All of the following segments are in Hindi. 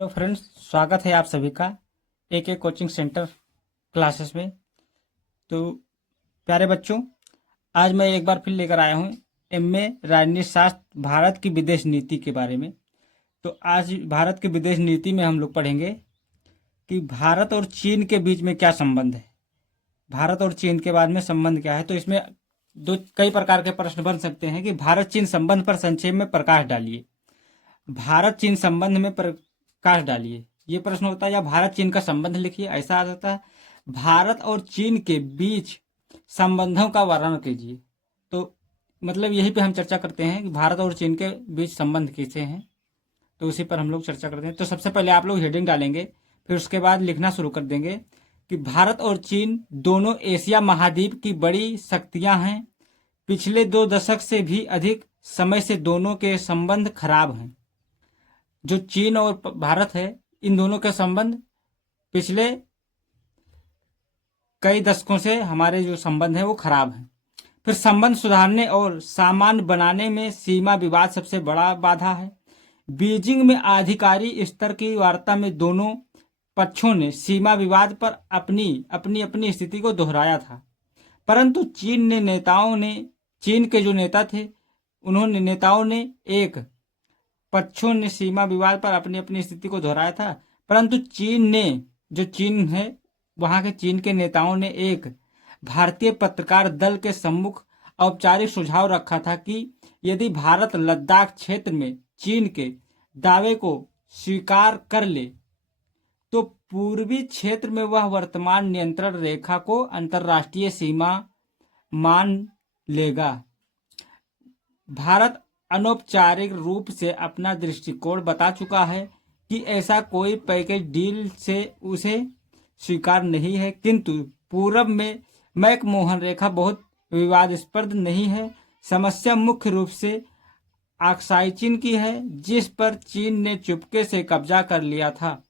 तो फ्रेंड्स, स्वागत है आप सभी का एक कोचिंग सेंटर क्लासेस में। तो प्यारे बच्चों, आज मैं एक बार फिर लेकर आया हूँ एमए राजनीति शास्त्र भारत की विदेश नीति के बारे में। तो आज भारत की विदेश नीति में हम लोग पढ़ेंगे कि भारत और चीन के बीच में क्या संबंध है। भारत और चीन के बाद में संबंध क्या है। तो इसमें कई प्रकार के प्रश्न बन सकते हैं कि भारत चीन संबंध पर संक्षेप में प्रकाश डालिए। भारत चीन संबंध में प्रकाश डालिए, ये प्रश्न होता है। या भारत चीन का संबंध लिखिए, ऐसा आ जाता है। भारत और चीन के बीच संबंधों का वर्णन कीजिए। तो मतलब यही पे हम चर्चा करते हैं कि भारत और चीन के बीच संबंध कैसे हैं। तो उसी पर हम लोग चर्चा करते हैं। तो सबसे पहले आप लोग हेडिंग डालेंगे, फिर उसके बाद लिखना शुरू कर देंगे कि भारत और चीन दोनों एशिया महाद्वीप की बड़ी शक्तियां हैं। पिछले 2 दशक से भी अधिक समय से दोनों के संबंध खराब हैं। जो चीन और भारत है, इन दोनों के संबंध पिछले कई दशकों से हमारे जो संबंध है वो खराब हैं। फिर संबंध सुधारने और सामान्य बनाने में सीमा विवाद सबसे बड़ा बाधा है। बीजिंग में आधिकारिक स्तर की वार्ता में दोनों पक्षों ने सीमा विवाद पर अपनी स्थिति को दोहराया था, परंतु चीन के जो नेता थे, नेताओं ने एक पक्षों ने सीमा विवाद पर अपनी स्थिति को दोहराया था, परंतु चीन है, वहां के चीन के नेताओं ने एक भारतीय पत्रकार दल के सम्मुख औपचारिक सुझाव रखा था कि यदि भारत लद्दाख क्षेत्र में चीन के दावे को स्वीकार कर ले तो पूर्वी क्षेत्र में वह वर्तमान नियंत्रण रेखा को अंतर्राष्ट्रीय सीमा मान लेगा। भारत अनौपचारिक रूप से अपना दृष्टिकोण बता चुका है कि ऐसा कोई पैकेज डील से उसे स्वीकार नहीं है, किंतु पूरब में मैकमोहन रेखा बहुत विवादास्पद नहीं है। समस्या मुख्य रूप से अक्साई चीन की है, जिस पर चीन ने चुपके से कब्जा कर लिया था।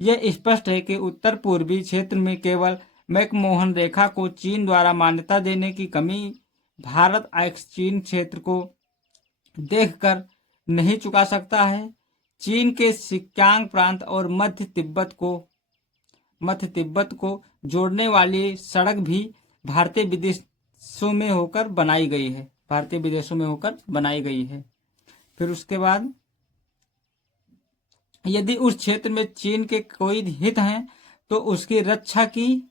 यह स्पष्ट है कि उत्तर पूर्वी क्षेत्र में केवल मैकमोहन रेखा को चीन द्वारा मान्यता देने की कमी भारत चीन क्षेत्र को देखकर नहीं चुका सकता है। चीन के सिक्यांग प्रांत और मध्य तिब्बत को जोड़ने वाली सड़क भी भारतीय विदेशों में होकर बनाई गई है। फिर उसके बाद यदि उस क्षेत्र में चीन के कोई हित हैं तो उसकी रक्षा की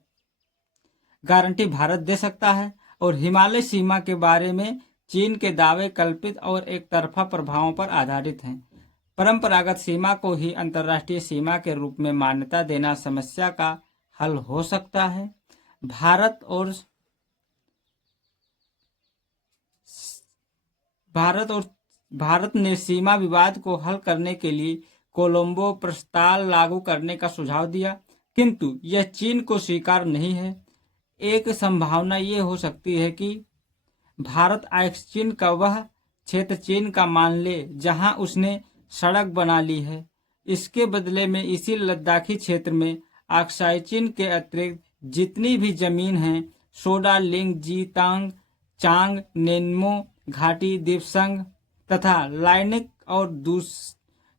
गारंटी भारत दे सकता है, और हिमालय सीमा के बारे में चीन के दावे कल्पित और एक तरफा प्रभावों पर आधारित हैं। परंपरागत सीमा को ही अंतर्राष्ट्रीय सीमा के रूप में मान्यता देना समस्या का हल हो सकता है। भारत ने सीमा विवाद को हल करने के लिए कोलंबो प्रस्ताव लागू करने का सुझाव दिया, किंतु यह चीन को स्वीकार नहीं है। एक संभावना ये हो सकती है कि भारत चीन का वह क्षेत्र चीन का मान ले जहां उसने सड़क बना ली है। इसके बदले में इसी लद्दाखी क्षेत्र में अक्साई चीन के अतिरिक्त जितनी भी जमीन है, सोडा लिंग, जीतांग, चांग, नेन्मो घाटी, दीपसंग तथा लाइनिक और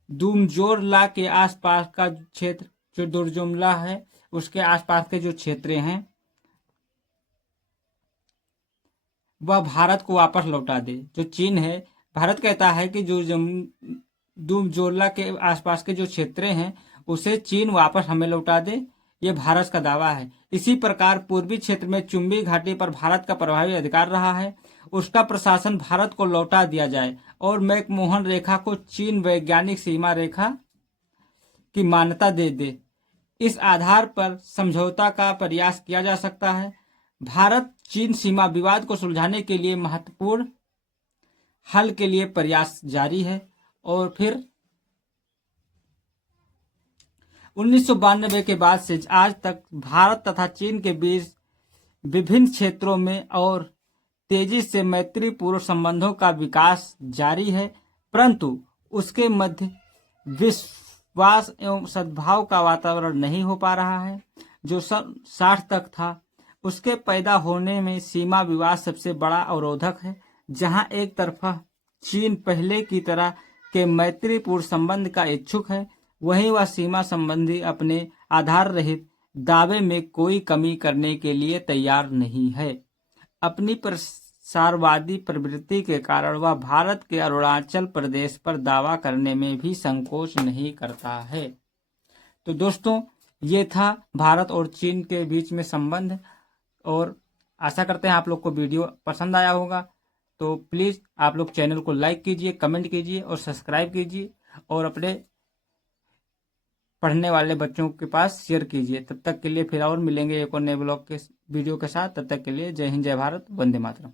दुमजोरला के आसपास का क्षेत्र, जो दुर्जुमला है उसके आसपास के जो क्षेत्र हैं, वह भारत को वापस लौटा दे। जो चीन है, भारत कहता है कि जो दुमजोरला के आसपास के जो क्षेत्र हैं उसे चीन वापस हमें लौटा दे, ये भारत का दावा है। इसी प्रकार पूर्वी क्षेत्र में चुंबी घाटी पर भारत का प्रभावी अधिकार रहा है, उसका प्रशासन भारत को लौटा दिया जाए और मैकमोहन रेखा को चीन वैज्ञानिक सीमा रेखा की मान्यता दे। इस आधार पर समझौता का प्रयास किया जा सकता है। भारत चीन सीमा विवाद को सुलझाने के लिए महत्वपूर्ण हल के लिए प्रयास जारी है। और फिर 1992 के बाद से आज तक भारत तथा चीन के बीच विभिन्न क्षेत्रों में और तेजी से मैत्रीपूर्ण संबंधों का विकास जारी है, परंतु उसके मध्य विश्वास एवं सद्भाव का वातावरण नहीं हो पा रहा है जो 60 तक था। उसके पैदा होने में सीमा विवाद सबसे बड़ा अवरोधक है, जहां एक तरफा चीन पहले की तरह के मैत्रीपूर्ण संबंध का इच्छुक है, वहीं वह सीमा संबंधी अपने आधार रहित दावे में कोई कमी करने के लिए तैयार नहीं है। अपनी प्रसारवादी प्रवृत्ति के कारण वह भारत के अरुणाचल प्रदेश पर दावा करने में भी संकोच नहीं करता है। तो दोस्तों, ये था भारत और चीन के बीच में संबंध, और आशा करते हैं आप लोग को वीडियो पसंद आया होगा। तो प्लीज़ आप लोग चैनल को लाइक कीजिए, कमेंट कीजिए और सब्सक्राइब कीजिए, और अपने पढ़ने वाले बच्चों के पास शेयर कीजिए। तब तक के लिए फिर और मिलेंगे एक और नए ब्लॉग के वीडियो के साथ। तब तक के लिए जय हिंद, जय भारत, वंदे मातरम।